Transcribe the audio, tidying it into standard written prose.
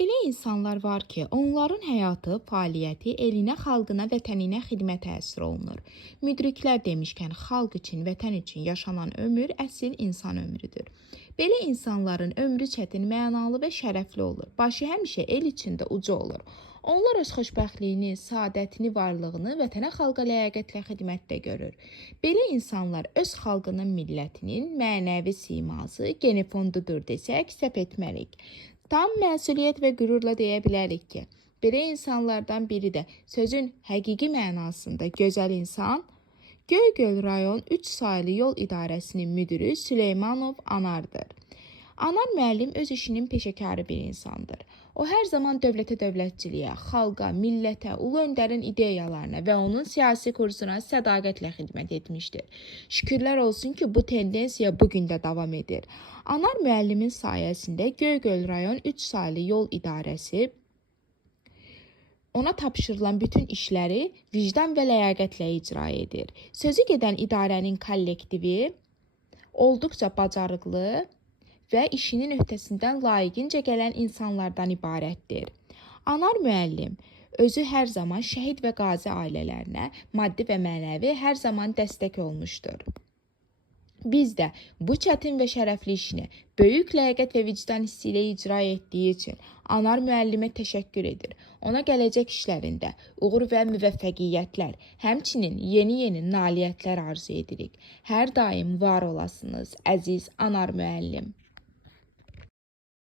Elə insanlar var ki, onların həyatı, fəaliyyəti elinə, xalqına, vətəninə xidmət həsr olunur. Müdriklər demişkən, xalq üçün, vətən üçün yaşanan ömür əsl insan ömrüdür. Belə insanların ömrü çətin, mənalı və şərəfli olur. Başı həmişə el içində ucu olur. Onlar öz xoşbəxtliyini, saadətini, varlığını vətənə, xalqa ləyaqətlə xidmətdə görür. Belə insanlar öz xalqının, millətinin mənəvi siması, genofondudur desək, səhv etmərik. Tam məsuliyyət və qürurla deyə bilərik ki, belə insanlardan biri də sözün həqiqi mənasında gözəl insan, Göygöl rayon 3 saylı yol idarəsinin müdürü Süleymanov Anardır. Anar müəllim öz işinin peşəkarı bir insandır. O hər zaman dövlətə, dövlətçiliyə, xalqa, millətə, ulu öndərin ideyalarına və onun siyasi kursuna sədaqətlə xidmət etmişdir. Şükürlər olsun ki, bu tendensiya bugün də davam edir. Anar müəllimin sayəsində Göygöl rayon 3 saylı yol idarəsi ona tapşırılan bütün işləri vicdan və ləyaqətlə icra edir. Sözü gedən idarənin kollektivi olduqca bacarıqlı və işinin öhdəsindən layiqincə gələn insanlardan ibarətdir. Anar müəllim özü hər zaman şəhid və qazi ailələrinə maddi və mənəvi hər zaman dəstək olmuşdur. Biz də bu çətin və şərəfli işini böyük ləyaqət və vicdan hissi ilə icra etdiyi üçün Anar müəllimə təşəkkür edir. Ona gələcək işlərində uğur və müvəffəqiyyətlər, həmçinin yeni nailiyyətlər arzu edirik. Hər daim var olasınız, əziz Anar müəllim.